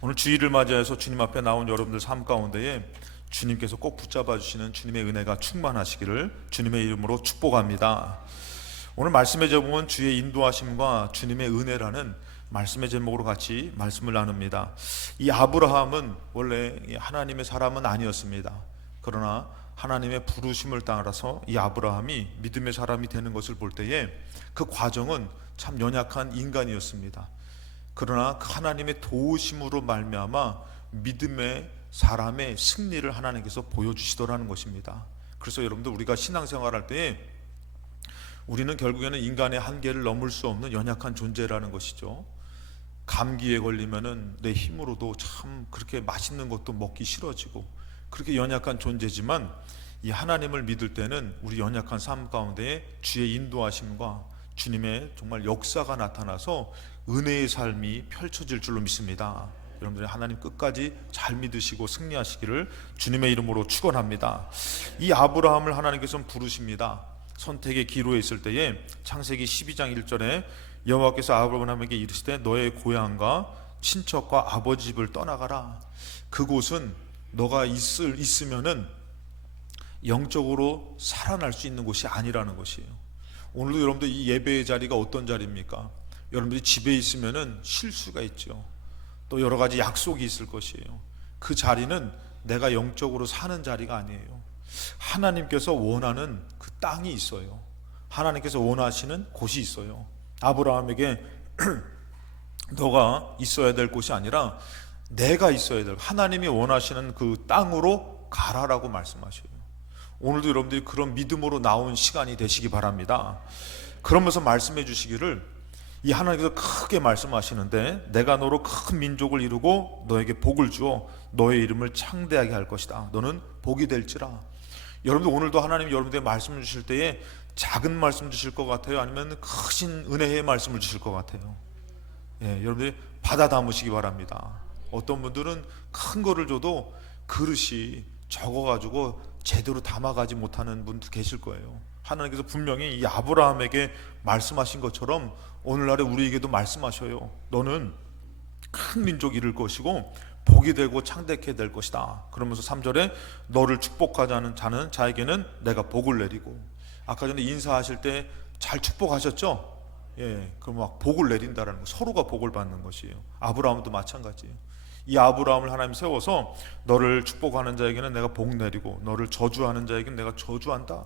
오늘 주일을 맞이해서 주님 앞에 나온 여러분들 삶 가운데에 주님께서 꼭 붙잡아 주시는 주님의 은혜가 충만하시기를 주님의 이름으로 축복합니다. 오늘 말씀의 제목은 주의 인도하심과 주님의 은혜라는 말씀의 제목으로 같이 말씀을 나눕니다. 이 아브라함은 원래 하나님의 사람은 아니었습니다. 그러나 하나님의 부르심을 따라서 이 아브라함이 믿음의 사람이 되는 것을 볼 때에 그 과정은 참 연약한 인간이었습니다. 그러나 그 하나님의 도우심으로 말미암아 믿음의 사람의 승리를 하나님께서 보여주시더라는 것입니다. 그래서 여러분들 우리가 신앙생활할 때 우리는 결국에는 인간의 한계를 넘을 수 없는 연약한 존재라는 것이죠. 감기에 걸리면은 내 힘으로도 참 그렇게 맛있는 것도 먹기 싫어지고 그렇게 연약한 존재지만 이 하나님을 믿을 때는 우리 연약한 삶 가운데 주의 인도하심과 주님의 정말 역사가 나타나서 은혜의 삶이 펼쳐질 줄로 믿습니다. 여러분들이 하나님 끝까지 잘 믿으시고 승리하시기를 주님의 이름으로 축원합니다. 이 아브라함을 하나님께서 부르십니다. 선택의 기로에 있을 때에 창세기 12장 1절에 여호와께서 아브라함에게 이르시되 너의 고향과 친척과 아버지 집을 떠나가라. 그곳은 너가 있으면은 영적으로 살아날 수 있는 곳이 아니라는 것이에요. 오늘도 여러분들 이 예배의 자리가 어떤 자리입니까? 여러분들이 집에 있으면은 실수가 있죠. 또 여러 가지 약속이 있을 것이에요. 그 자리는 내가 영적으로 사는 자리가 아니에요. 하나님께서 원하는 그 땅이 있어요. 하나님께서 원하시는 곳이 있어요. 아브라함에게 너가 있어야 될 곳이 아니라 내가 있어야 될, 하나님이 원하시는 그 땅으로 가라라고 말씀하셔요. 오늘도 여러분들이 그런 믿음으로 나온 시간이 되시기 바랍니다. 그러면서 말씀해 주시기를 이 하나님께서 크게 말씀하시는데 내가 너로 큰 민족을 이루고 너에게 복을 주어 너의 이름을 창대하게 할 것이다. 너는 복이 될지라. 여러분들 오늘도 하나님이 여러분들에게 말씀을 주실 때에 작은 말씀 주실 것 같아요? 아니면 크신 은혜의 말씀을 주실 것 같아요? 예, 여러분들이 받아 담으시기 바랍니다. 어떤 분들은 큰 거를 줘도 그릇이 적어가지고 제대로 담아가지 못하는 분도 계실 거예요. 하나님께서 분명히 이 아브라함에게 말씀하신 것처럼 오늘날에 우리에게도 말씀하셔요. 너는 큰 민족이 이룰 것이고 복이 되고 창대케 될 것이다. 그러면서 3절에 너를 축복하자는 자는 자에게는 내가 복을 내리고, 아까 전에 인사하실 때 잘 축복하셨죠? 예, 그럼 막 복을 내린다라는 거, 서로가 복을 받는 것이에요. 아브라함도 마찬가지예요. 이 아브라함을 하나님 세워서 너를 축복하는 자에게는 내가 복 내리고 너를 저주하는 자에게는 내가 저주한다.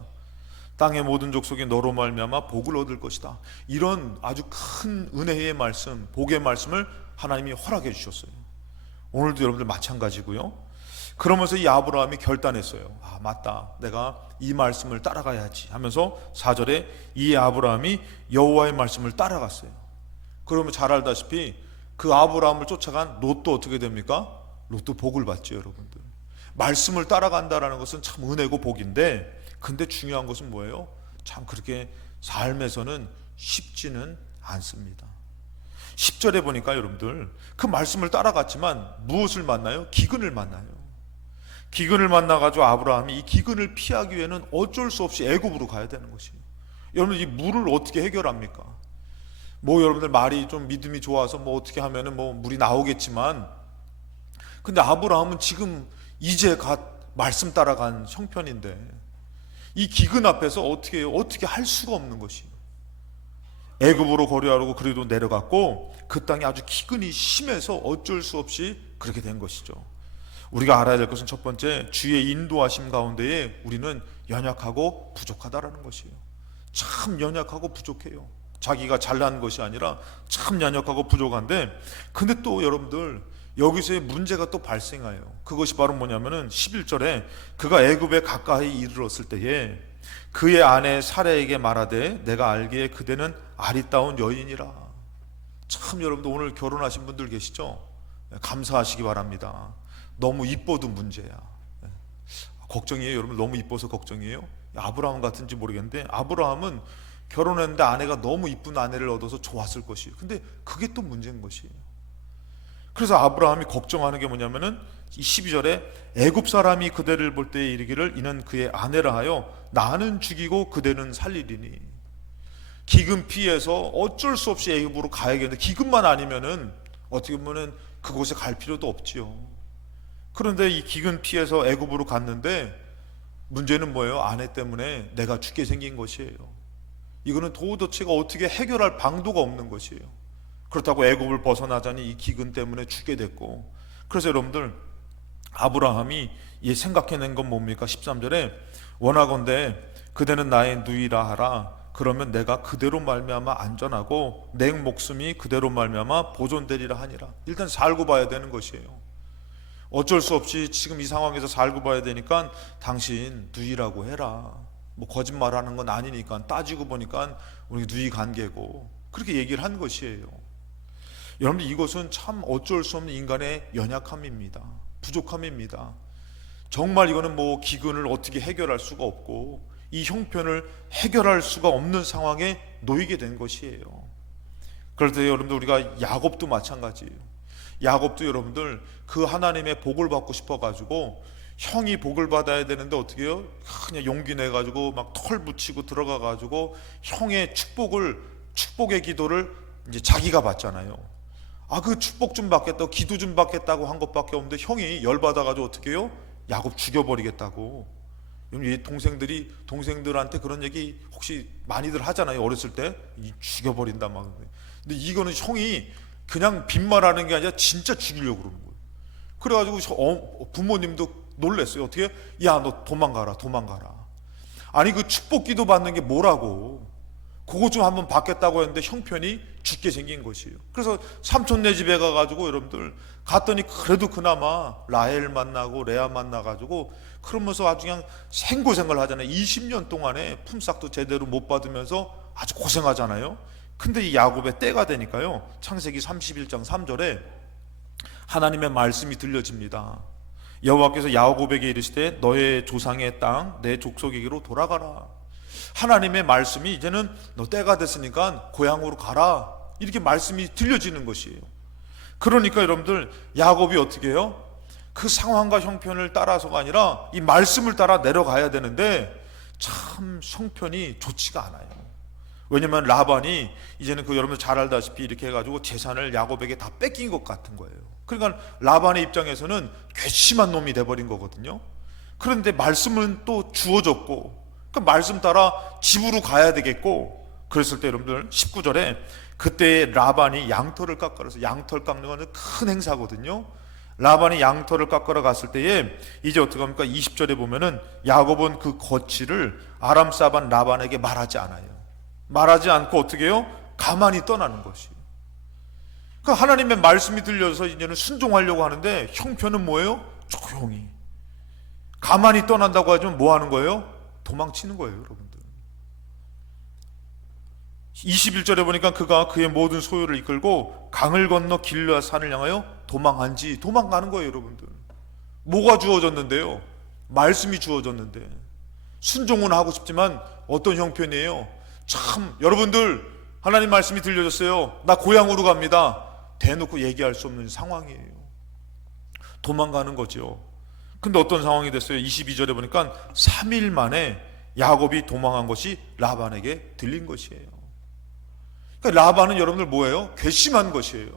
땅의 모든 족속이 너로 말미암아 복을 얻을 것이다. 이런 아주 큰 은혜의 말씀, 복의 말씀을 하나님이 허락해 주셨어요. 오늘도 여러분들 마찬가지고요. 그러면서 이 아브라함이 결단했어요. 아, 맞다, 내가 이 말씀을 따라가야지 하면서 4절에 이 아브라함이 여호와의 말씀을 따라갔어요. 그러면 잘 알다시피 그 아브라함을 쫓아간 롯도 어떻게 됩니까? 롯도 복을 받죠. 여러분들, 말씀을 따라간다라는 것은 참 은혜고 복인데, 근데 중요한 것은 뭐예요? 참 그렇게 삶에서는 쉽지는 않습니다. 10절에 보니까 여러분들 그 말씀을 따라갔지만 무엇을 만나요? 기근을 만나요. 기근을 만나가지고 아브라함이 이 기근을 피하기 위해는 어쩔 수 없이 애굽으로 가야 되는 것이에요. 여러분, 이 물을 어떻게 해결합니까? 뭐 여러분들 말이 좀 믿음이 좋아서 뭐 어떻게 하면은 뭐 물이 나오겠지만, 근데 아브라함은 지금 이제 갓 말씀 따라간 형편인데 이 기근 앞에서 어떻게 해요? 어떻게 할 수가 없는 것이에요. 애굽으로 거류하려고 그래도 내려갔고 그 땅이 아주 기근이 심해서 어쩔 수 없이 그렇게 된 것이죠. 우리가 알아야 될 것은 첫 번째, 주의 인도하심 가운데에 우리는 연약하고 부족하다라는 것이에요. 참 연약하고 부족해요. 자기가 잘난 것이 아니라 참 연약하고 부족한데, 근데 또 여러분들 여기서의 문제가 또 발생해요. 그것이 바로 뭐냐면은 11절에 그가 애굽에 가까이 이르렀을 때에 그의 아내 사라에게 말하되 내가 알기에 그대는 아리따운 여인이라. 참 여러분들 오늘 결혼하신 분들 계시죠? 감사하시기 바랍니다. 너무 이뻐도 문제야. 걱정이에요. 여러분, 너무 이뻐서 걱정이에요? 아브라함 같은지 모르겠는데 아브라함은 결혼했는데 아내가 너무 이쁜 아내를 얻어서 좋았을 것이에요. 근데 그게 또 문제인 것이에요. 그래서 아브라함이 걱정하는 게 뭐냐면은 이 12절에 애굽 사람이 그대를 볼 때에 이르기를 이는 그의 아내라 하여 나는 죽이고 그대는 살리리니. 기근 피해서 어쩔 수 없이 애굽으로 가야겠는데 기근만 아니면은 어떻게 보면 그곳에 갈 필요도 없지요. 그런데 이 기근 피해서 애굽으로 갔는데 문제는 뭐예요? 아내 때문에 내가 죽게 생긴 것이에요. 이거는 도대체가 어떻게 해결할 방도가 없는 것이에요. 그렇다고 애굽을 벗어나자니 이 기근 때문에 죽게 됐고, 그래서 여러분들 아브라함이 생각해낸 건 뭡니까? 13절에 원하건대 그대는 나의 누이라 하라. 그러면 내가 그대로 말미암아 안전하고 내 목숨이 그대로 말미암아 보존되리라 하니라. 일단 살고 봐야 되는 것이에요. 어쩔 수 없이 지금 이 상황에서 살고 봐야 되니까 당신 누이라고 해라. 뭐 거짓말하는 건 아니니까, 따지고 보니까 우리 누이 관계고, 그렇게 얘기를 한 것이에요. 여러분들 이것은 참 어쩔 수 없는 인간의 연약함입니다. 부족함입니다. 정말 이거는 뭐 기근을 어떻게 해결할 수가 없고 이 형편을 해결할 수가 없는 상황에 놓이게 된 것이에요. 그럴 때 여러분들 우리가 야곱도 마찬가지예요. 야곱도 여러분들 그 하나님의 복을 받고 싶어 가지고 형이 복을 받아야 되는데 어떻게 해요? 그냥 용기 내 가지고 막 털 붙이고 들어가 가지고 형의 축복의 기도를 이제 자기가 받잖아요. 그 축복 좀 받겠다고, 기도 좀 받겠다고 한 것밖에 없는데 형이 열받아 가지고 어떻게 해요? 야곱 죽여버리겠다고. 이 동생들한테 그런 얘기 혹시 많이들 하잖아요. 어렸을 때 죽여버린다 막. 근데 이거는 형이 그냥 빈말하는 게 아니라 진짜 죽이려고 그러는 거예요. 그래가지고 부모님도 놀랬어요. 어떻게? 야, 너 도망가라. 아니 그 축복기도 받는 게 뭐라고? 그거 좀 한번 받겠다고 했는데 형편이 죽게 생긴 것이에요. 그래서 삼촌네 집에 가가지고 여러분들 갔더니 그래도 그나마 라헬 만나고 레아 만나가지고 그러면서 아주 그냥 생고생을 하잖아요. 20년 동안에 품삯도 제대로 못 받으면서 아주 고생하잖아요. 근데 이 야곱의 때가 되니까요, 창세기 31장 3절에 하나님의 말씀이 들려집니다. 여호와께서 야곱에게 이르시되 너의 조상의 땅 내 족속에게로 돌아가라. 하나님의 말씀이 이제는 너 때가 됐으니까 고향으로 가라, 이렇게 말씀이 들려지는 것이에요. 그러니까 여러분들 야곱이 어떻게 해요? 그 상황과 형편을 따라서가 아니라 이 말씀을 따라 내려가야 되는데 참 형편이 좋지가 않아요. 왜냐면 라반이 이제는 여러분들 잘 알다시피 이렇게 해가지고 재산을 야곱에게 다 뺏긴 것 같은 거예요. 그러니까 라반의 입장에서는 괘씸한 놈이 돼버린 거거든요. 그런데 말씀은 또 주어졌고 그 말씀 따라 집으로 가야 되겠고, 그랬을 때 여러분들 19절에 그때 라반이 양털을 깎아서, 양털 깎는 건 큰 행사거든요. 라반이 양털을 깎으러 갔을 때에 이제 어떻게 합니까? 20절에 보면은 야곱은 그 거취를 아람 사반 라반에게 말하지 않아요. 말하지 않고 어떻게 해요? 가만히 떠나는 것이에요. 그러니까 하나님의 말씀이 들려서 이제는 순종하려고 하는데 형편은 뭐예요? 조용히 가만히 떠난다고 하지만 뭐 하는 거예요? 도망치는 거예요, 여러분들. 21절에 보니까 그가 그의 모든 소유를 이끌고 강을 건너 길르앗 산을 향하여 도망가는 거예요, 여러분들. 뭐가 주어졌는데요? 말씀이 주어졌는데 순종은 하고 싶지만 어떤 형편이에요? 참 여러분들 하나님 말씀이 들려졌어요. 나 고향으로 갑니다. 대놓고 얘기할 수 없는 상황이에요. 도망가는 거죠. 근데 어떤 상황이 됐어요? 22절에 보니까 3일 만에 야곱이 도망한 것이 라반에게 들린 것이에요. 그러니까 라반은 여러분들 뭐예요? 괘씸한 것이에요.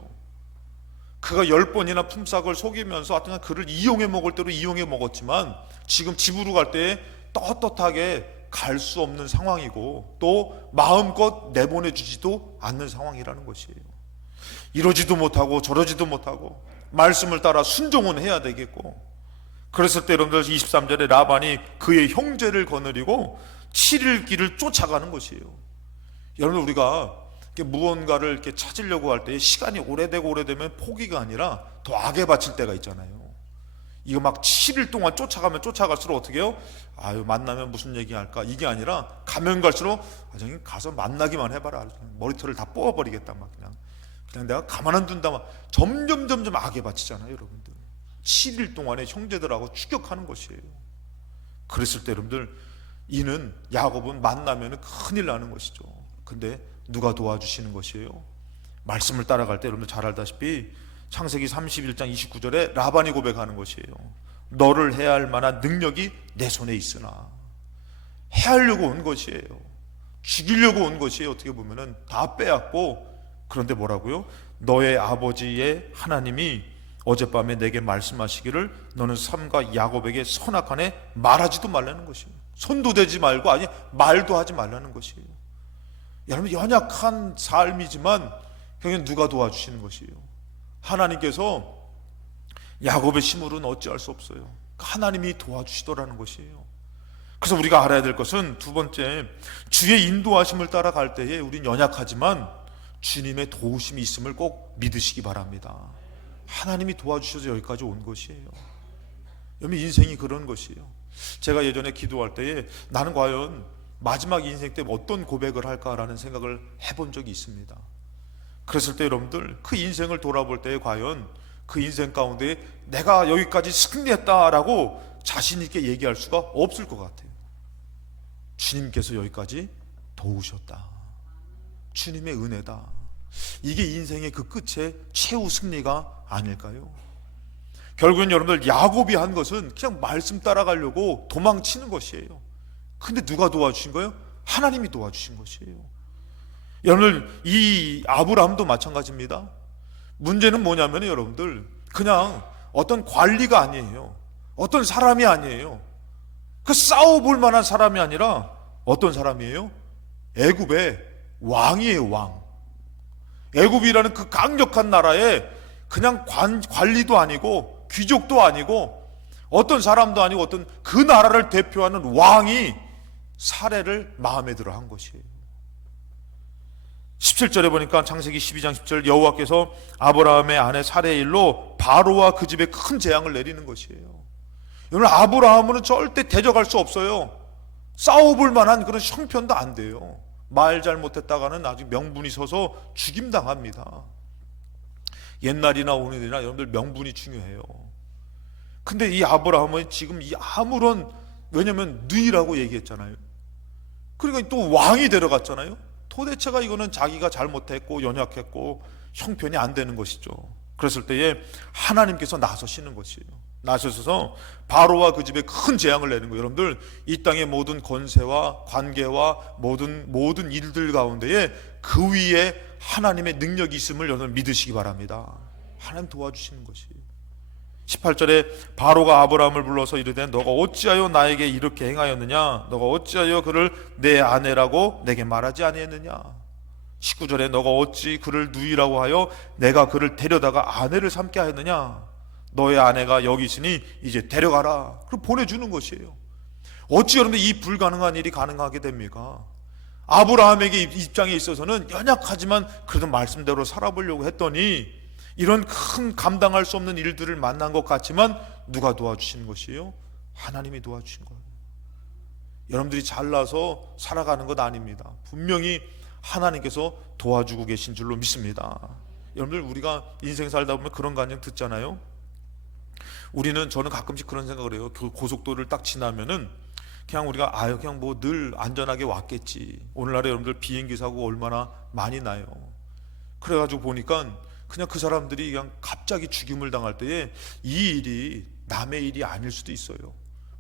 그가 10번이나 품삯을 속이면서 하여튼 그를 이용해 먹을 대로 이용해 먹었지만 지금 집으로 갈 때 떳떳하게 갈 수 없는 상황이고 또 마음껏 내보내주지도 않는 상황이라는 것이에요. 이러지도 못하고 저러지도 못하고 말씀을 따라 순종은 해야 되겠고, 그랬을 때 여러분들 23절에 라반이 그의 형제를 거느리고 7일 길을 쫓아가는 것이에요. 여러분 우리가 무언가를 이렇게 찾으려고 할 때 시간이 오래되면 포기가 아니라 더 악에 바칠 때가 있잖아요. 이거 막 7일 동안 쫓아가면 쫓아갈수록 어떻게 해요? 만나면 무슨 얘기할까? 이게 아니라 가면 갈수록 저기 가서 만나기만 해봐라. 머리털을 다 뽑아버리겠다. 막 그냥 내가 가만 안 둔다. 막 점점 악에 바치잖아요, 여러분들. 7일 동안에 형제들하고 추격하는 것이에요. 그랬을 때 여러분들 이는 야곱은 만나면 큰일 나는 것이죠. 근데 누가 도와주시는 것이에요? 말씀을 따라갈 때 여러분들 잘 알다시피 창세기 31장 29절에 라반이 고백하는 것이에요. 너를 해할 만한 능력이 내 손에 있으나. 해하려고 온 것이에요. 죽이려고 온 것이에요. 어떻게 보면은 다 빼앗고 그런데 뭐라고요? 너의 아버지의 하나님이 어젯밤에 내게 말씀하시기를 너는 삼가 야곱에게 선악하네 말하지도 말라는 것이에요. 손도 대지 말고, 아니 말도 하지 말라는 것이에요. 여러분, 연약한 삶이지만 그냥 누가 도와주시는 것이에요? 하나님께서 야곱의 심으로는 어찌할 수 없어요. 하나님이 도와주시더라는 것이에요. 그래서 우리가 알아야 될 것은 두 번째, 주의 인도하심을 따라갈 때에 우린 연약하지만 주님의 도우심이 있음을 꼭 믿으시기 바랍니다. 하나님이 도와주셔서 여기까지 온 것이에요. 여러분, 인생이 그런 것이에요. 제가 예전에 기도할 때에 나는 과연 마지막 인생 때 어떤 고백을 할까라는 생각을 해본 적이 있습니다. 그랬을 때 여러분들, 그 인생을 돌아볼 때에 과연 그 인생 가운데 내가 여기까지 승리했다라고 자신 있게 얘기할 수가 없을 것 같아요. 주님께서 여기까지 도우셨다, 주님의 은혜다, 이게 인생의 그 끝의 최후 승리가 아닐까요? 결국은 여러분들, 야곱이 한 것은 그냥 말씀 따라가려고 도망치는 것이에요. 근데 누가 도와주신 거예요? 하나님이 도와주신 것이에요. 여러분들, 이 아브라함도 마찬가지입니다. 문제는 뭐냐면 여러분들, 그냥 어떤 관리가 아니에요. 어떤 사람이 아니에요. 그 싸워볼 만한 사람이 아니라 어떤 사람이에요? 애굽의 왕이에요, 왕. 애굽이라는 그 강력한 나라에 그냥 관리도 아니고 귀족도 아니고 어떤 사람도 아니고 어떤 그 나라를 대표하는 왕이 사례를 마음에 들어 한 것이에요. 17절에 보니까 창세기 12장 10절, 여호와께서 아브라함의 아내 사레의 일로 바로와 그 집에 큰 재앙을 내리는 것이에요. 오늘 아브라함은 절대 대적할 수 없어요. 싸워볼 만한 그런 형편도 안 돼요. 말 잘못했다가는 아주 명분이 서서 죽임당합니다. 옛날이나 오늘이나 여러분들 명분이 중요해요. 근데 이 아브라함은 지금 이 아무런, 왜냐면 누이라고 얘기했잖아요. 그러니까 또 왕이 데려갔잖아요. 도대체가 이거는 자기가 잘못했고 연약했고 형편이 안 되는 것이죠. 그랬을 때에 하나님께서 나서시는 것이에요. 나서셔서 바로와 그 집에 큰 재앙을 내는 거예요. 여러분들, 이 땅의 모든 권세와 관계와 모든 일들 가운데에 그 위에 하나님의 능력이 있음을 여러분 믿으시기 바랍니다. 하나님 도와주시는 것이에요. 18절에 바로가 아브라함을 불러서 이르되 너가 어찌하여 나에게 이렇게 행하였느냐? 너가 어찌하여 그를 내 아내라고 내게 말하지 아니했느냐? 19절에 너가 어찌 그를 누이라고 하여 내가 그를 데려다가 아내를 삼게 하였느냐? 너의 아내가 여기 있으니 이제 데려가라. 그럼 보내주는 것이에요. 어찌 여러분들 이 불가능한 일이 가능하게 됩니까? 아브라함에게 입장에 있어서는 연약하지만 그래도 말씀대로 살아보려고 했더니 이런 큰 감당할 수 없는 일들을 만난 것 같지만 누가 도와주시는 것이에요? 하나님이 도와주신 거예요. 여러분들이 잘나서 살아가는 것 아닙니다. 분명히 하나님께서 도와주고 계신 줄로 믿습니다. 여러분들, 우리가 인생 살다 보면 그런 간증 듣잖아요. 저는 가끔씩 그런 생각을 해요. 고속도로를 딱 지나면은 그냥 우리가 그냥 뭐 늘 안전하게 왔겠지. 오늘날에 여러분들 비행기 사고 얼마나 많이 나요. 그래가지고 보니까 그냥 그 사람들이 그냥 갑자기 죽임을 당할 때에 이 일이 남의 일이 아닐 수도 있어요.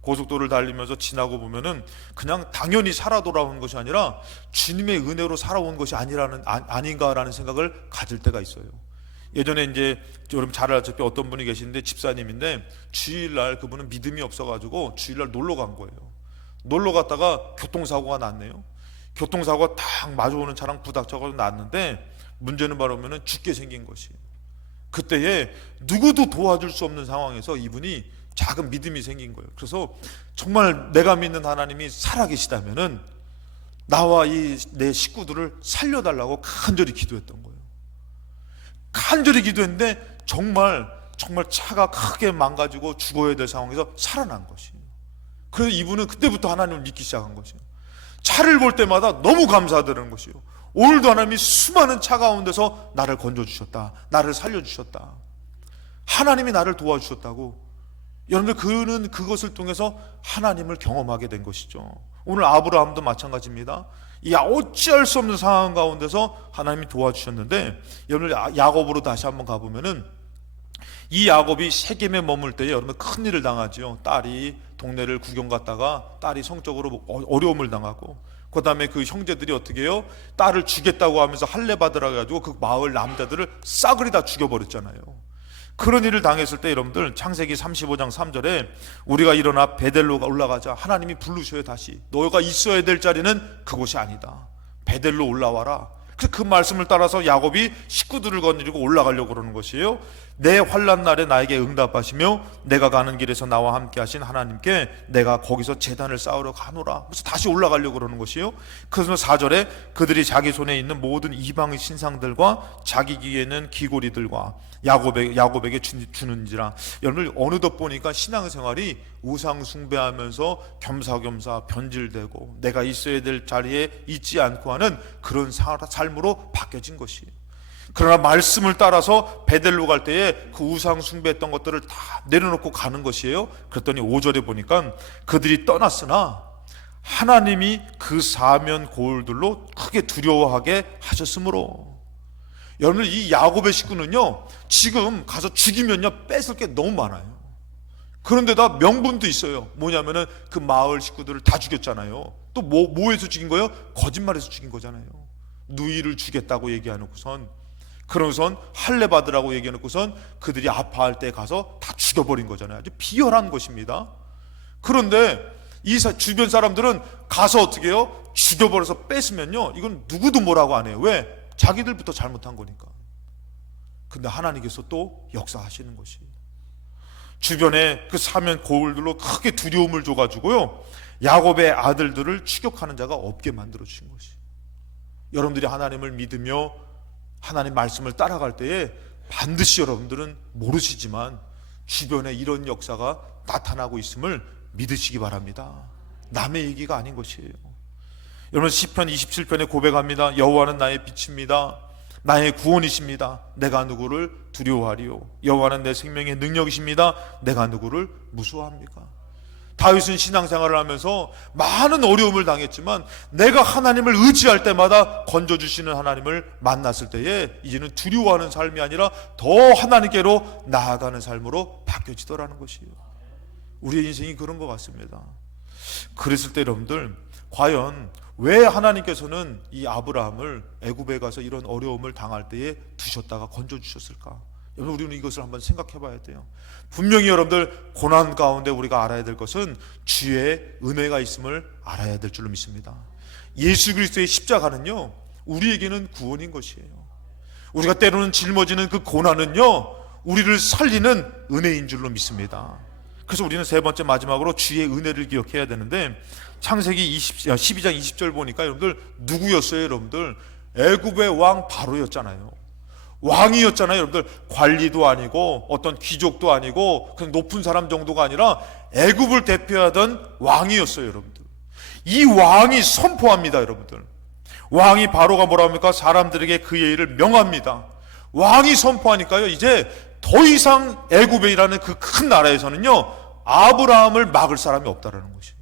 고속도로를 달리면서 지나고 보면은 그냥 당연히 살아 돌아온 것이 아니라 주님의 은혜로 살아온 것이 아닌가라는 생각을 가질 때가 있어요. 예전에 이제 여러분 잘 알다시피 어떤 분이 계시는데 집사님인데 주일날 그분은 믿음이 없어가지고 주일날 놀러 간 거예요. 놀러 갔다가 교통사고가 났네요. 교통사고가 딱 마주오는 차랑 부닥쳐서 났는데 문제는 바로 죽게 생긴 것이에요. 그때에 누구도 도와줄 수 없는 상황에서 이분이 작은 믿음이 생긴 거예요. 그래서 정말 내가 믿는 하나님이 살아계시다면은 나와 내 식구들을 살려달라고 간절히 기도했던 거예요. 간절히 기도했는데 정말 차가 크게 망가지고 죽어야 될 상황에서 살아난 것이에요. 그래서 이분은 그때부터 하나님을 믿기 시작한 것이에요. 차를 볼 때마다 너무 감사하다는 것이에요. 오늘도 하나님이 수많은 차 가운데서 나를 건져주셨다, 나를 살려주셨다, 하나님이 나를 도와주셨다고. 여러분들, 그는 그것을 통해서 하나님을 경험하게 된 것이죠. 오늘 아브라함도 마찬가지입니다. 이 어찌할 수 없는 상황 가운데서 하나님이 도와주셨는데, 여러분들 야곱으로 다시 한번 가보면은 이 야곱이 세겜에 머물 때에 여러분 큰 일을 당하죠. 딸이 동네를 구경 갔다가 딸이 성적으로 어려움을 당하고 그 다음에 그 형제들이 어떻게 해요? 딸을 주겠다고 하면서 할례 받으라 해가지고 그 마을 남자들을 싸그리 다 죽여버렸잖아요. 그런 일을 당했을 때 여러분들 창세기 35장 3절에 우리가 일어나 베델로가 올라가자 하나님이 부르셔요. 다시 너가 있어야 될 자리는 그곳이 아니다. 베델로 올라와라. 그래서 그 말씀을 따라서 야곱이 식구들을 거느리고 올라가려고 그러는 것이에요. 내 환난 날에 나에게 응답하시며 내가 가는 길에서 나와 함께 하신 하나님께 내가 거기서 제단을 쌓으러 가노라. 그래서 다시 올라가려고 그러는 것이에요. 그래서 4절에 그들이 자기 손에 있는 모든 이방의 신상들과 자기 귀에 있는 귀고리들과 야곱에게 주는지라. 여러분 어느덧 보니까 신앙생활이 우상 숭배하면서 겸사겸사 변질되고 내가 있어야 될 자리에 있지 않고 하는 그런 삶으로 바뀌어진 것이에요. 그러나 말씀을 따라서 베델로 갈 때에 그 우상 숭배했던 것들을 다 내려놓고 가는 것이에요. 그랬더니 5절에 보니까 그들이 떠났으나 하나님이 그 사면 고울들로 크게 두려워하게 하셨으므로. 여러분 이 야곱의 식구는요 지금 가서 죽이면요 뺏을 게 너무 많아요. 그런데다 명분도 있어요. 뭐냐면은 그 마을 식구들을 다 죽였잖아요. 또 뭐에서 죽인 거예요? 거짓말에서 죽인 거잖아요. 누이를 주겠다고 얘기해놓고선, 그러고선 할례 받으라고 얘기해놓고선 그들이 아파할 때 가서 다 죽여버린 거잖아요. 아주 비열한 것입니다. 그런데 이 주변 사람들은 가서 어떻게 해요? 죽여버려서 뺏으면요 이건 누구도 뭐라고 안 해요. 왜? 자기들부터 잘못한 거니까. 근데 하나님께서 또 역사하시는 것이 주변에 그 사면 고울들로 크게 두려움을 줘가지고요 야곱의 아들들을 추격하는 자가 없게 만들어 주신 것이. 여러분들이 하나님을 믿으며 하나님 말씀을 따라갈 때에 반드시 여러분들은 모르시지만 주변에 이런 역사가 나타나고 있음을 믿으시기 바랍니다. 남의 얘기가 아닌 것이에요. 여러분 시편 27편에 고백합니다. 여호와는 나의 빛입니다. 나의 구원이십니다. 내가 누구를 두려워하리요. 여호와는 내 생명의 능력이십니다. 내가 누구를 무수합니까? 다윗은 신앙생활을 하면서 많은 어려움을 당했지만 내가 하나님을 의지할 때마다 건져주시는 하나님을 만났을 때에 이제는 두려워하는 삶이 아니라 더 하나님께로 나아가는 삶으로 바뀌어지더라는 것이에요. 우리의 인생이 그런 것 같습니다. 그랬을 때 여러분들 과연 왜 하나님께서는 이 아브라함을 애굽에 가서 이런 어려움을 당할 때에 두셨다가 건져주셨을까? 여러분 우리는 이것을 한번 생각해 봐야 돼요. 분명히 여러분들 고난 가운데 우리가 알아야 될 것은 주의 은혜가 있음을 알아야 될 줄로 믿습니다. 예수 그리스도의 십자가는요 우리에게는 구원인 것이에요. 우리가 때로는 짊어지는 그 고난은요 우리를 살리는 은혜인 줄로 믿습니다. 그래서 우리는 세 번째 마지막으로 주의 은혜를 기억해야 되는데 창세기 12장 20절 보니까 여러분들 누구였어요? 여러분들 애굽의 왕 바로였잖아요. 왕이었잖아요. 여러분들 관리도 아니고 어떤 귀족도 아니고 그냥 높은 사람 정도가 아니라 애굽을 대표하던 왕이었어요. 여러분들 이 왕이 선포합니다. 여러분들 왕이 바로가 뭐라 합니까? 사람들에게 그의 일을 명합니다. 왕이 선포하니까요 이제 더 이상 애굽이라는 그 큰 나라에서는요 아브라함을 막을 사람이 없다라는 것이에요.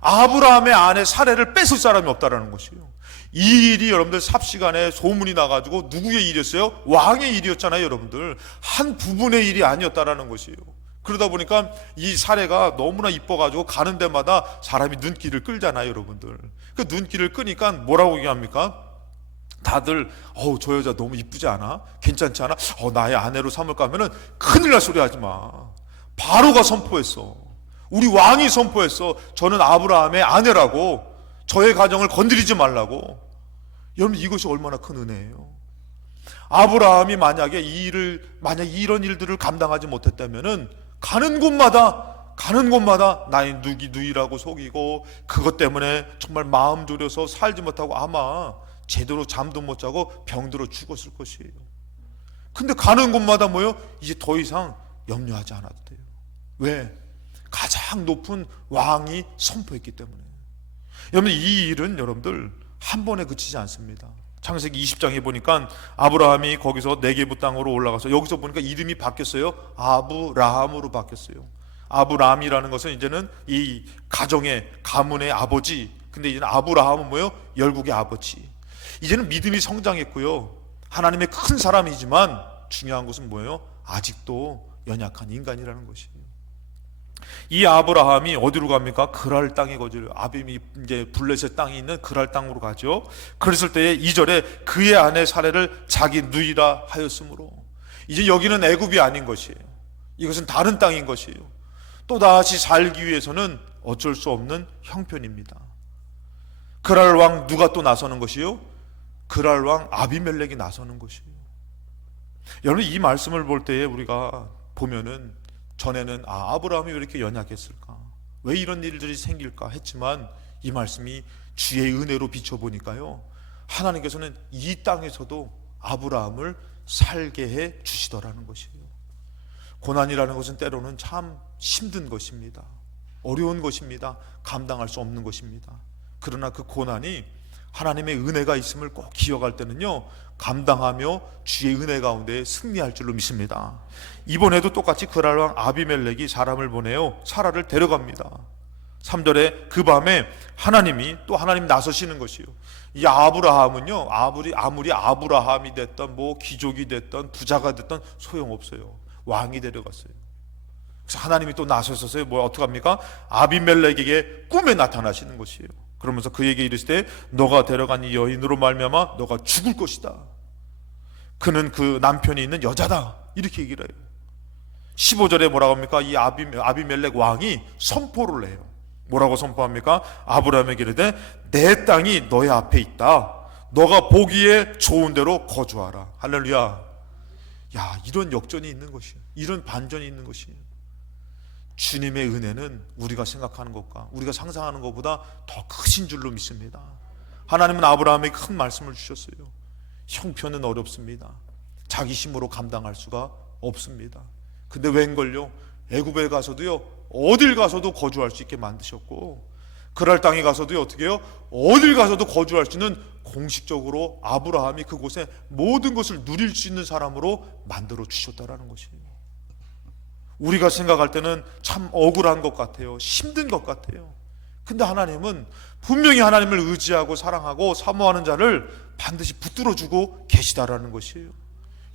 아브라함의 아내 사례를 뺏을 사람이 없다라는 것이에요. 이 일이 여러분들 삽시간에 소문이 나가지고 누구의 일이었어요? 왕의 일이었잖아요. 여러분들 한 부분의 일이 아니었다라는 것이에요. 그러다 보니까 이 사례가 너무나 이뻐가지고 가는 데마다 사람이 눈길을 끌잖아요. 여러분들 그 눈길을 끄니까 뭐라고 얘기합니까? 다들 저 여자 너무 이쁘지 않아? 괜찮지 않아? 나의 아내로 삼을까 하면은 큰일 날 소리 하지 마. 바로가 선포했어. 우리 왕이 선포했어. 저는 아브라함의 아내라고. 저의 가정을 건드리지 말라고. 여러분 이것이 얼마나 큰 은혜예요. 아브라함이 만약에 만약 이런 일들을 감당하지 못했다면은 가는 곳마다 나의 누이라고 속이고 그것 때문에 정말 마음 졸여서 살지 못하고 아마 제대로 잠도 못 자고 병들어 죽었을 것이에요. 근데 가는 곳마다 뭐요? 이제 더 이상 염려하지 않아도 돼요. 왜? 가장 높은 왕이 선포했기 때문에. 여러분 이 일은 여러분들 한 번에 그치지 않습니다. 창세기 20장에 보니까 아브라함이 거기서 네게부 땅으로 올라가서 여기서 보니까 이름이 바뀌었어요. 아브라함으로 바뀌었어요. 아브라함이라는 것은 이제는 이 가문의 아버지. 근데 이제는 아브라함은 뭐예요? 열국의 아버지. 이제는 믿음이 성장했고요. 하나님의 큰 사람이지만 중요한 것은 뭐예요? 아직도 연약한 인간이라는 것이에요. 이 아브라함이 어디로 갑니까? 그랄 땅에 거주를, 아빔이 이제 블레셋 땅이 있는 그랄 땅으로 가죠. 그랬을 때에 2절에 그의 아내 사레를 자기 누이라 하였으므로, 이제 여기는 애굽이 아닌 것이에요. 이것은 다른 땅인 것이에요. 또다시 살기 위해서는 어쩔 수 없는 형편입니다. 그랄 왕 누가 또 나서는 것이요? 그랄 왕 아비멜렉이 나서는 것이에요. 여러분, 이 말씀을 볼 때에 우리가 보면은 전에는 아브라함이 왜 이렇게 연약했을까, 왜 이런 일들이 생길까 했지만, 이 말씀이 주의 은혜로 비춰보니까요, 하나님께서는 이 땅에서도 아브라함을 살게 해 주시더라는 것이에요. 고난이라는 것은 때로는 참 힘든 것입니다. 어려운 것입니다. 감당할 수 없는 것입니다. 그러나 그 고난이 하나님의 은혜가 있음을 꼭 기억할 때는요, 감당하며 주의 은혜 가운데 승리할 줄로 믿습니다. 이번에도 똑같이 그랄 왕 아비멜렉이 사람을 보내요. 사라를 데려갑니다. 3절에 그 밤에 하나님이 또 하나님 나서시는 것이요. 이 아브라함은요, 아무리 아브라함이 됐던 뭐 귀족이 됐던 부자가 됐던 소용없어요. 왕이 데려갔어요. 그래서 하나님이 또 나서서요, 뭐 어떻게 합니까? 아비멜렉에게 꿈에 나타나시는 것이에요. 그러면서 그에게 이르시되 너가 데려간 이 여인으로 말미암아 너가 죽을 것이다. 그는 그 남편이 있는 여자다. 이렇게 얘기를 해요. 15절에 뭐라고 합니까? 이 아비멜렉 왕이 선포를 해요. 뭐라고 선포합니까? 아브라함에게 이르되 내 땅이 너의 앞에 있다. 너가 보기에 좋은 대로 거주하라. 할렐루야. 야, 이런 역전이 있는 것이에요. 이런 반전이 있는 것이에요. 주님의 은혜는 우리가 생각하는 것과 우리가 상상하는 것보다 더 크신 줄로 믿습니다. 하나님은 아브라함에게 큰 말씀을 주셨어요. 형편은 어렵습니다. 자기 힘으로 감당할 수가 없습니다. 근데 웬걸요, 애굽에 가서도요, 어딜 가서도 거주할 수 있게 만드셨고, 그랄 땅에 가서도요, 어떻게 해요? 어딜 가서도 거주할 수 있는, 공식적으로 아브라함이 그곳에 모든 것을 누릴 수 있는 사람으로 만들어 주셨다라는 것이에요. 우리가 생각할 때는 참 억울한 것 같아요. 힘든 것 같아요. 근데 하나님은 분명히 하나님을 의지하고 사랑하고 사모하는 자를 반드시 붙들어주고 계시다라는 것이에요.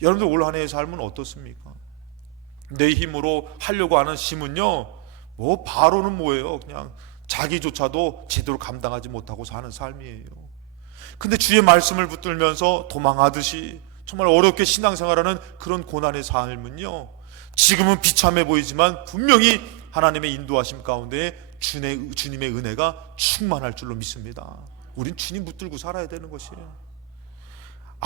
여러분들 올 한 해의 삶은 어떻습니까? 내 힘으로 하려고 하는 힘은요, 뭐 바로는 뭐예요? 그냥 자기조차도 제대로 감당하지 못하고 사는 삶이에요. 근데 주의 말씀을 붙들면서 도망하듯이 정말 어렵게 신앙생활하는 그런 고난의 삶은요, 지금은 비참해 보이지만 분명히 하나님의 인도하심 가운데 주님의 은혜가 충만할 줄로 믿습니다. 우린 주님 붙들고 살아야 되는 것이에요.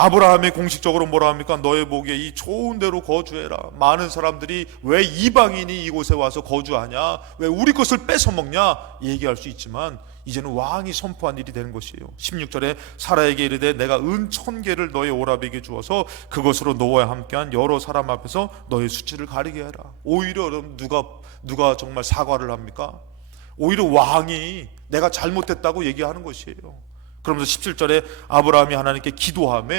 아브라함이 공식적으로 뭐라 합니까? 너의 보기에 이 좋은 데로 거주해라. 많은 사람들이 왜 이방인이 이곳에 와서 거주하냐, 왜 우리 것을 뺏어 먹냐 얘기할 수 있지만, 이제는 왕이 선포한 일이 되는 것이에요. 16절에 사라에게 이르되 내가 은 1000개를 너의 오라비에게 주어서 그것으로 너와 함께한 여러 사람 앞에서 너의 수치를 가리게 하라. 오히려 여러분, 누가 정말 사과를 합니까? 오히려 왕이 내가 잘못했다고 얘기하는 것이에요. 그러면서 17절에 아브라함이 하나님께 기도하며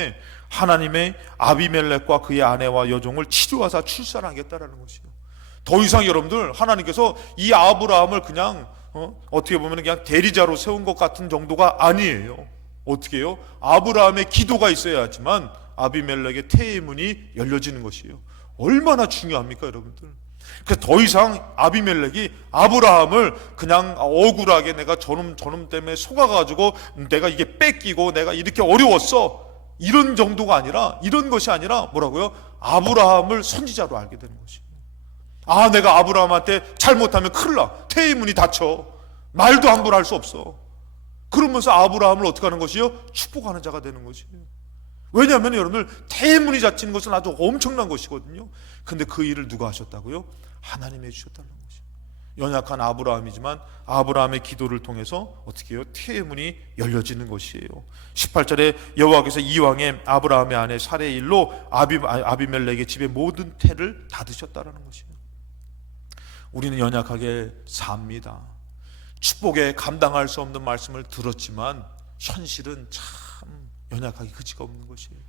하나님의 아비멜렉과 그의 아내와 여종을 치료하사 출산하겠다라는 것이에요. 더 이상 여러분들, 하나님께서 이 아브라함을 그냥 어떻게 보면 그냥 대리자로 세운 것 같은 정도가 아니에요. 어떻게 해요? 아브라함의 기도가 있어야 하지만 아비멜렉의 태의 문이 열려지는 것이에요. 얼마나 중요합니까, 여러분들? 그래서 더 이상 아비멜렉이 아브라함을 그냥 억울하게 내가 저놈 때문에 속아가지고 내가 이게 뺏기고 내가 이렇게 어려웠어, 이런 정도가 아니라, 이런 것이 아니라 뭐라고요? 아브라함을 선지자로 알게 되는 것이에요. 아, 내가 아브라함한테 잘못하면 큰일 나, 태의 문이 닫혀, 말도 함부로 할 수 없어. 그러면서 아브라함을 어떻게 하는 것이요? 축복하는 자가 되는 것이에요. 왜냐하면 여러분들, 태의 문이 닫히는 것은 아주 엄청난 것이거든요. 근데 그 일을 누가 하셨다고요? 하나님이 해주셨다는 것이에요. 연약한 아브라함이지만 아브라함의 기도를 통해서 어떻게 해요? 태의 문이 열려지는 것이에요. 18절에 여호와께서 이왕에 아브라함의 아내 사레의 일로 아비멜렉의 집의 모든 태를 닫으셨다는 것이에요. 우리는 연약하게 삽니다. 축복에 감당할 수 없는 말씀을 들었지만 현실은 참 연약하기 그지가 없는 것이에요.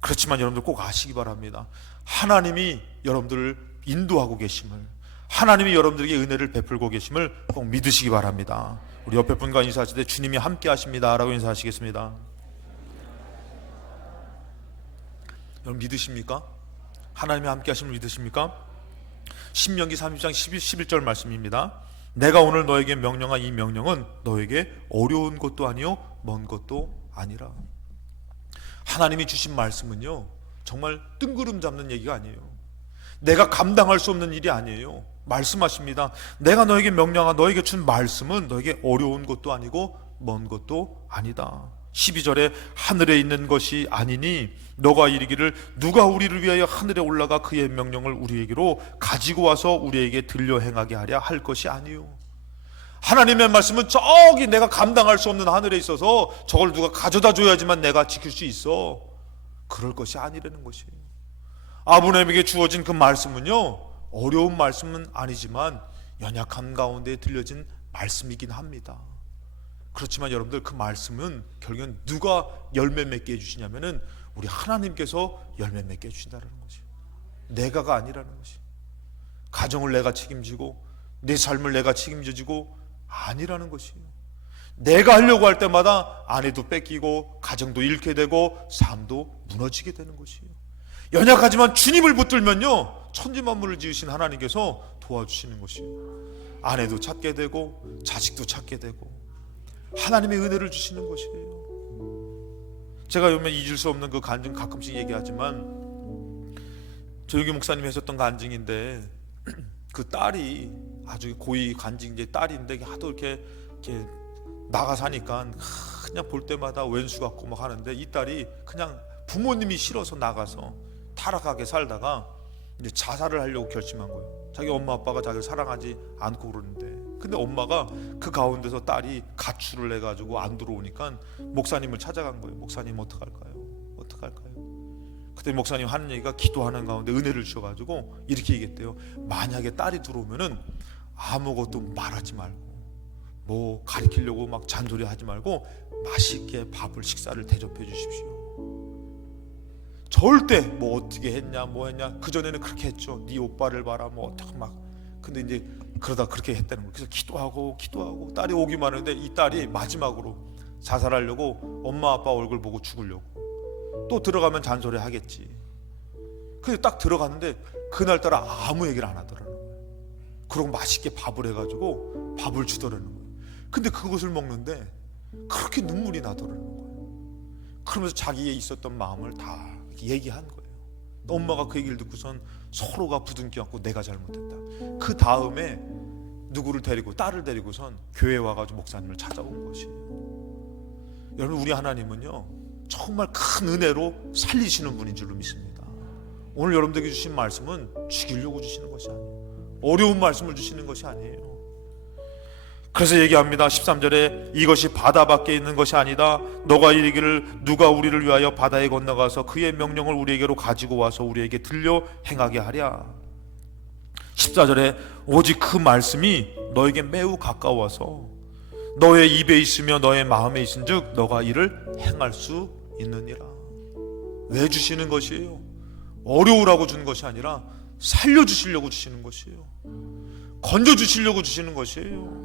그렇지만 여러분들 꼭 아시기 바랍니다. 하나님이 여러분들을 인도하고 계심을, 하나님이 여러분들에게 은혜를 베풀고 계심을 꼭 믿으시기 바랍니다. 우리 옆에 분과 인사하실 때 주님이 함께 하십니다 라고 인사하시겠습니다. 여러분 믿으십니까? 하나님이 함께 하심을 믿으십니까? 신명기 30장 11절 말씀입니다. 내가 오늘 너에게 명령한 이 명령은 너에게 어려운 것도 아니요 먼 것도 아니라. 하나님이 주신 말씀은요 정말 뜬구름 잡는 얘기가 아니에요. 내가 감당할 수 없는 일이 아니에요. 말씀하십니다. 내가 너에게 명령한 너에게 준 말씀은 너에게 어려운 것도 아니고 먼 것도 아니다. 12절에 하늘에 있는 것이 아니니 너가 이르기를 누가 우리를 위하여 하늘에 올라가 그의 명령을 우리에게로 가지고 와서 우리에게 들려 행하게 하랴 할 것이 아니요. 하나님의 말씀은 저기 내가 감당할 수 없는 하늘에 있어서 저걸 누가 가져다 줘야지만 내가 지킬 수 있어, 그럴 것이 아니라는 것이에요. 아브라함에게 주어진 그 말씀은요 어려운 말씀은 아니지만 연약함 가운데 들려진 말씀이긴 합니다. 그렇지만 여러분들 그 말씀은 결국은 누가 열매 맺게 해주시냐면은 우리 하나님께서 열매 맺게 해주신다는 것이에요. 내가가 아니라는 것이에요. 가정을 내가 책임지고 내 삶을 내가 책임져지고 아니라는 것이에요. 내가 하려고 할 때마다 아내도 뺏기고 가정도 잃게 되고 삶도 무너지게 되는 것이에요. 연약하지만 주님을 붙들면요 천지만물을 지으신 하나님께서 도와주시는 것이에요. 아내도 찾게 되고 자식도 찾게 되고 하나님의 은혜를 주시는 것이에요. 제가 요즘에 잊을 수 없는 그 간증 가끔씩 얘기하지만 조용기 목사님이 하셨던 간증인데 그 딸이 아주 고위 간증제 딸인데 하도 이렇게 나가 사니까 그냥 볼 때마다 왼수 같고 막 하는데 이 딸이 그냥 부모님이 싫어서 나가서 타락하게 살다가 이제 자살을 하려고 결심한 거예요. 자기 엄마 아빠가 자기를 사랑하지 않고 그러는데 근데 엄마가 그 가운데서 딸이 가출을 해가지고 안 들어오니까 목사님을 찾아간 거예요. 목사님 어떡할까요? 그때 목사님 하는 얘기가 기도하는 가운데 은혜를 주셔가지고 이렇게 얘기했대요. 만약에 딸이 들어오면은 아무것도 말하지 말고 뭐 가리키려고 막 잔소리 하지 말고 맛있게 밥을 식사를 대접해 주십시오. 절대 뭐 어떻게 했냐 뭐 했냐 그전에는 그렇게 했죠. 네 오빠를 봐라 뭐 어떻게 막 근데 이제 그러다 그렇게 했다는 거예요. 그래서 기도하고 딸이 오기만 하는데 이 딸이 마지막으로 자살하려고 엄마 아빠 얼굴 보고 죽으려고 또 들어가면 잔소리 하겠지. 근데 딱 들어갔는데 그날따라 아무 얘기를 안 하더라는 거예요. 그러고 맛있게 밥을 해가지고 밥을 주더라는 거예요. 근데 그것을 먹는데 그렇게 눈물이 나더라는 거예요. 그러면서 자기의 있었던 마음을 다 얘기한 거예요. 엄마가 그 얘기를 듣고선 서로가 부둥켜안고 내가 잘못했다. 그 다음에 누구를 데리고 딸을 데리고선 교회 와가지고 목사님을 찾아온 것이에요. 여러분 우리 하나님은요 정말 큰 은혜로 살리시는 분인 줄로 믿습니다. 오늘 여러분들에게 주신 말씀은 죽이려고 주시는 것이 아니에요. 어려운 말씀을 주시는 것이 아니에요. 그래서 얘기합니다. 13절에 이것이 바다 밖에 있는 것이 아니다. 너가 이르기를 누가 우리를 위하여 바다에 건너가서 그의 명령을 우리에게로 가지고 와서 우리에게 들려 행하게 하랴. 14절에 오직 그 말씀이 너에게 매우 가까워서 너의 입에 있으며 너의 마음에 있은즉 너가 이를 행할 수 있느니라. 왜 주시는 것이에요? 어려우라고 주는 것이 아니라 살려주시려고 주시는 것이에요. 건져주시려고 주시는 것이에요.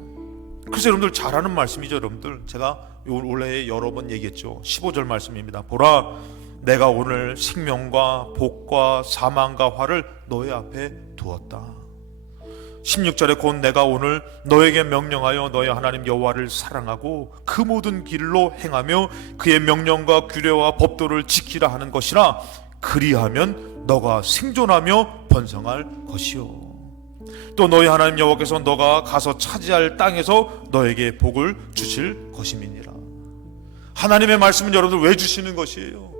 그래서 여러분들 잘하는 말씀이죠. 여러분들 제가 올해 여러 번 얘기했죠. 15절 말씀입니다. 보라 내가 오늘 생명과 복과 사망과 화를 너의 앞에 두었다. 16절에 곧 내가 오늘 너에게 명령하여 너의 하나님 여호와를 사랑하고 그 모든 길로 행하며 그의 명령과 규례와 법도를 지키라 하는 것이라. 그리하면 너가 생존하며 번성할 것이요 또 너희 하나님 여호와께서 너가 가서 차지할 땅에서 너에게 복을 주실 것임이니라. 하나님의 말씀은 여러분들 왜 주시는 것이에요?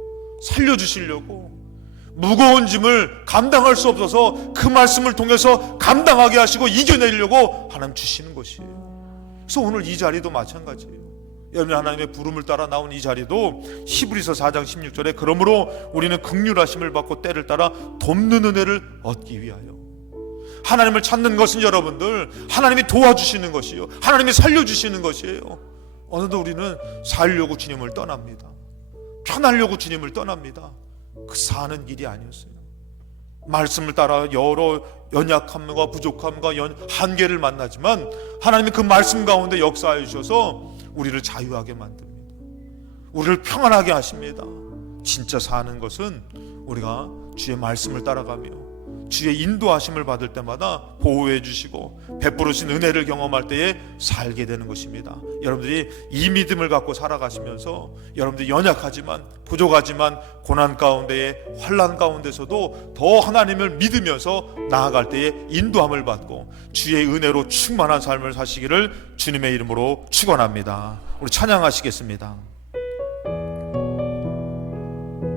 살려주시려고. 무거운 짐을 감당할 수 없어서 그 말씀을 통해서 감당하게 하시고 이겨내려고 하나님 주시는 것이에요. 그래서 오늘 이 자리도 마찬가지예요. 여러분 하나님의 부름을 따라 나온 이 자리도 히브리서 4장 16절에 그러므로 우리는 긍휼하심을 받고 때를 따라 돕는 은혜를 얻기 위하여. 하나님을 찾는 것은 여러분들 하나님이 도와주시는 것이요 하나님이 살려주시는 것이에요. 어느덧 우리는 살려고 주님을 떠납니다. 편하려고 주님을 떠납니다. 그 사는 길이 아니었어요. 말씀을 따라 여러 연약함과 부족함과 한계를 만나지만 하나님이 그 말씀 가운데 역사해 주셔서 우리를 자유하게 만듭니다. 우리를 평안하게 하십니다. 진짜 사는 것은 우리가 주의 말씀을 따라가며 주의 인도하심을 받을 때마다 보호해 주시고 베푸르신 은혜를 경험할 때에 살게 되는 것입니다. 여러분들이 이 믿음을 갖고 살아가시면서 여러분들이 연약하지만 부족하지만 고난 가운데에 환난 가운데서도 더 하나님을 믿으면서 나아갈 때에 인도함을 받고 주의 은혜로 충만한 삶을 사시기를 주님의 이름으로 축원합니다. 우리 찬양하시겠습니다.